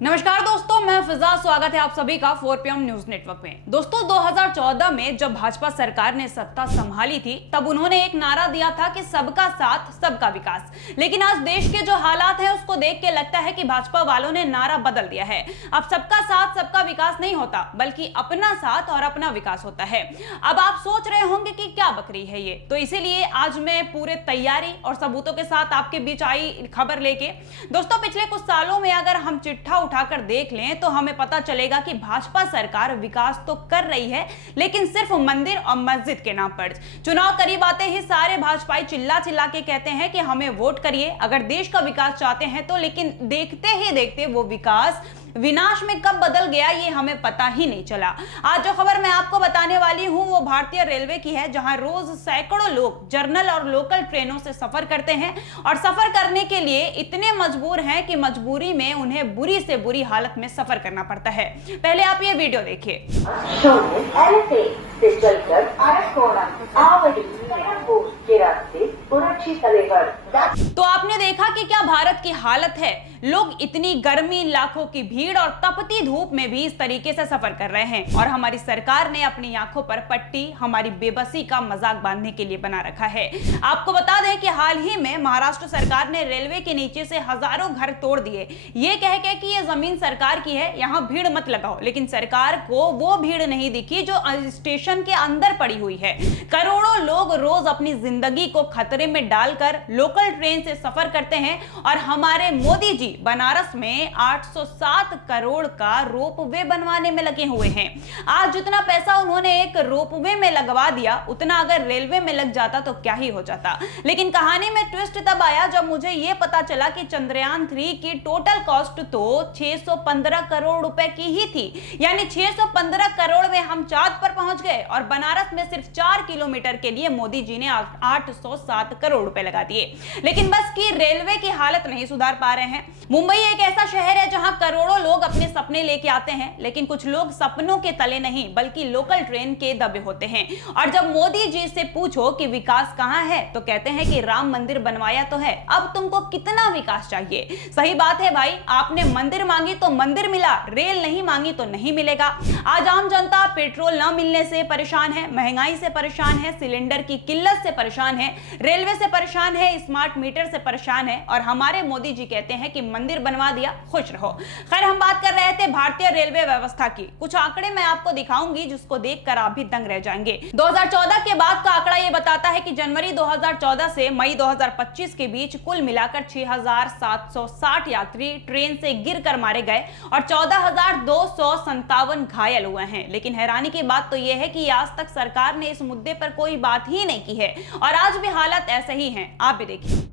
नमस्कार दोस्तों, मैं फिजा। स्वागत है आप सभी का 4 PM न्यूज नेटवर्क में। दोस्तों 2014 में जब भाजपा सरकार ने सत्ता संभाली थी तब उन्होंने एक नारा दिया था कि सबका साथ सबका विकास। लेकिन आज देश के जो हालात है उसको देख के लगता है कि भाजपा वालों ने नारा बदल दिया है। अब सबका साथ सबका विकास नहीं होता बल्कि अपना साथ और अपना विकास होता है। अब आप सोच रहे होंगे कि क्या बकरी है ये, तो इसीलिए आज मैं पूरे तैयारी और सबूतों के साथ आपके बीच आई खबर लेके। दोस्तों पिछले कुछ सालों में अगर हम चिट्ठा उठाकर देख लें तो हमें पता चलेगा कि भाजपा सरकार विकास तो कर रही है लेकिन सिर्फ मंदिर और मस्जिद के नाम पर। चुनाव करीब आते ही सारे भाजपाई चिल्ला चिल्ला के कहते हैं कि हमें वोट करिए अगर देश का विकास चाहते हैं तो, लेकिन देखते ही देखते वो विकास विनाश में कब बदल गया ये हमें पता ही नहीं चला। आज जो खबर मैं आपको बताने वाली हूं वो भारतीय रेलवे की है, जहां रोज सैकड़ों लोग जर्नल और लोकल ट्रेनों से सफर करते हैं और सफर करने के लिए इतने मजबूर हैं कि मजबूरी में उन्हें बुरी से बुरी हालत में सफर करना पड़ता है। पहले आप ये वीडियो देखिए। से चलकर आवड़ी के रास्ते तो आपने देखा कि क्या भारत की हालत है। लोग इतनी गर्मी, लाखों की भीड़ और तपती धूप में भी इस तरीके से सफर कर रहे हैं और हमारी सरकार ने अपनी आंखों पर पट्टी हमारी बेबसी का मजाक बांधने के लिए बना रखा है। आपको बता दें कि हाल ही में महाराष्ट्र सरकार ने रेलवे के नीचे से हजारों घर तोड़ दिए, ये कह के कि ये जमीन सरकार की है, यहाँ भीड़ मत लगाओ। लेकिन सरकार को वो भीड़ नहीं दिखी जो स्टेशन के अंदर पड़ी हुई है। करोड़ों लोग रोज अपनी जिंदगी को खतरे में डालकर लोकल ट्रेन से सफर करते हैं और हमारे मोदी जी बनारस में 807 करोड़ का रोपवे बनवाने में लगे हुए हैं। आज जितना पैसा उन्होंने एक रोपवे में लगवा दिया उतना अगर रेलवे में लग जाता तो क्या ही हो जाता। लेकिन कहानी में ट्विस्ट तब आया जब मुझे यह पता चला कि चंद्रयान 3 की टोटल कॉस्ट तो 615 करोड़ रुपए की ही थी। यानी 615 करोड़ में हम चांद पर पहुंच गए और बनारस में सिर्फ 4 किलोमीटर के लिए मोदी जी ने 807 करोड़ रुपए लगा दिए। लेकिन बस की रेलवे की हालत नहीं सुधार पा रहे हैं। मुंबई एक ऐसा शहर है जहां करोड़ों लोग अपने सपने लेके आते हैं, लेकिन कुछ लोग सपनों के तले नहीं बल्कि लोकल ट्रेन के दबे होते हैं। और जब मोदी जी से पूछो कि विकास कहां है तो कहते हैं कि राम मंदिर बनवाया तो है, अब तुमको कितना विकास चाहिए। सही बात है भाई, आपने मंदिर मांगी तो मंदिर मिला, रेल नहीं मांगी तो नहीं मिलेगा। आज आम जनता पेट्रोल न मिलने से परेशान है, महंगाई से परेशान है, सिलेंडर की किल्लत से परेशान है, रेलवे से परेशान है, स्मार्ट मीटर से परेशान है और हमारे मोदी जी कहते हैं कि मंदिर बनवा दिया, खुश रहो। खैर हम बात कर रहे थे भारतीय रेलवे व्यवस्था की। कुछ आंकड़े मैं आपको दिखाऊंगी जिसको देखकर आप भी दंग रह जाएंगे। 2014 के बाद का आंकड़ा यह बताता है कि जनवरी 2014 से मई 2025 के बीच कुल मिलाकर 6,760 यात्री ट्रेन से गिरकर मारे गए और 14,257 घायल हुए हैं। लेकिन हैरानी की बात तो यह है कि आज तक सरकार ने इस मुद्दे पर कोई बात ही नहीं की है और आज भी हालत ऐसे ही है। आप भी देखिए।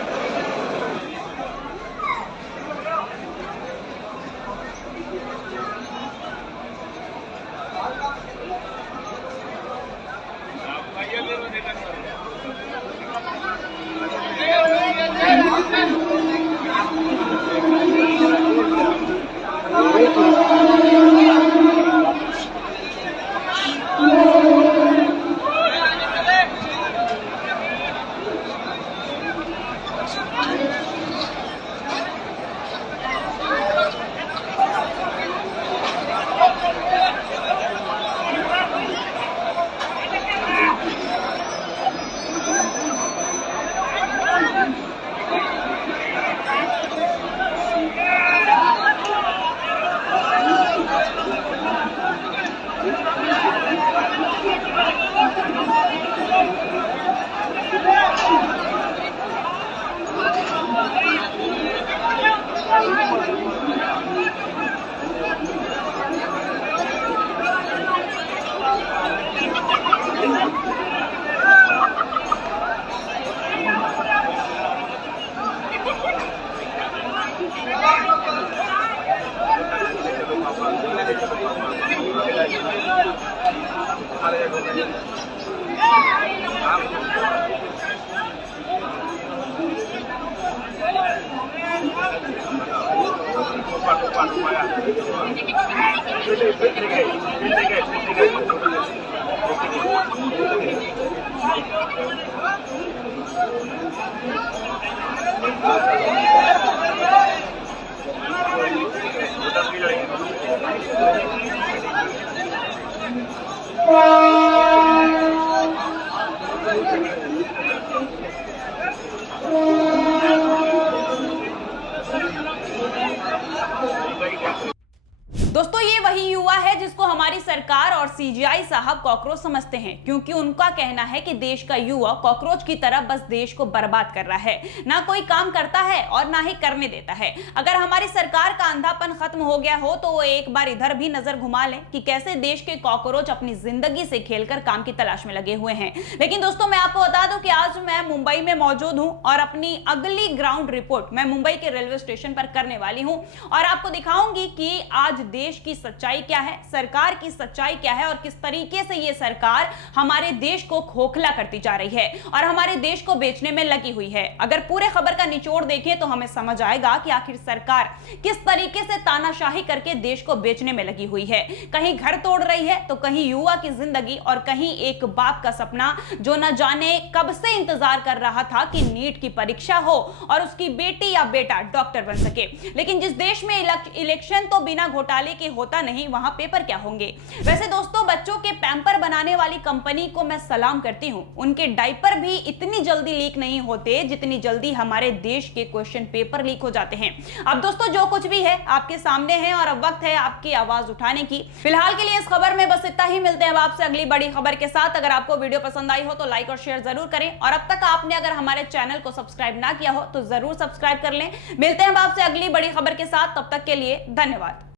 सरकार और सीजीआई साहब कॉकरोच समझते हैं, क्योंकि उनका कहना है कि देश का युवा कॉकरोच की तरह बस देश को बर्बाद कर रहा है, ना कोई काम करता है और ना ही करने देता है। अगर हमारी सरकार का अंधापन खत्म हो गया हो तो वो एक बार इधर भी नजर घुमा लें कि कैसे देश के कॉकरोच अपनी जिंदगी से खेलकर काम की तलाश में लगे हुए हैं। लेकिन दोस्तों, मैं आपको बता दूं कि आज मैं मुंबई में मौजूद हूं और अपनी अगली ग्राउंड रिपोर्ट मैं मुंबई के रेलवे स्टेशन पर करने वाली हूं और आपको दिखाऊंगी कि आज देश की सच्चाई क्या है, सरकार की सच्चाई क्या है और किस तरीके से ये सरकार हमारे देश को खोखला करती जा रही है और हमारे देश को बेचने में लगी हुई है। अगर पूरे खबर का निचोड़ देखें तो हमें समझ आएगा कि आखिर सरकार किस तरीके से तानाशाही करके देश को बेचने में लगी हुई है। कहीं घर तोड़ रही है तो कहीं युवा की जिंदगी और कहीं एक बाप का सपना जो न जाने कब से इंतजार कर रहा था कि नीट की परीक्षा हो और उसकी बेटी या बेटा डॉक्टर बन सके। लेकिन जिस देश में इलेक्शन तो बिना घोटाले के होता नहीं, वहां पेपर क्या होंगे। वैसे दोस्तों, बच्चों के पैम्पर बनाने वाली कंपनी को मैं सलाम करती हूं। उनके डायपर भी इतनी जल्दी लीक नहीं होते जितनी जल्दी हमारे देश के क्वेश्चन पेपर लीक हो जाते हैं। अब दोस्तों, जो कुछ भी है आपके सामने है और अब वक्त है आपकी आवाज उठाने की। फिलहाल के लिए इस खबर में बस इतना ही। मिलते हैं आपसे अगली बड़ी खबर के साथ। अगर आपको वीडियो पसंद आई हो तो लाइक और शेयर जरूर करें और अब तक आपने अगर हमारे चैनल को सब्सक्राइब ना किया हो तो जरूर सब्सक्राइब कर लें। मिलते हैं आपसे अगली बड़ी खबर के साथ, तब तक के लिए धन्यवाद।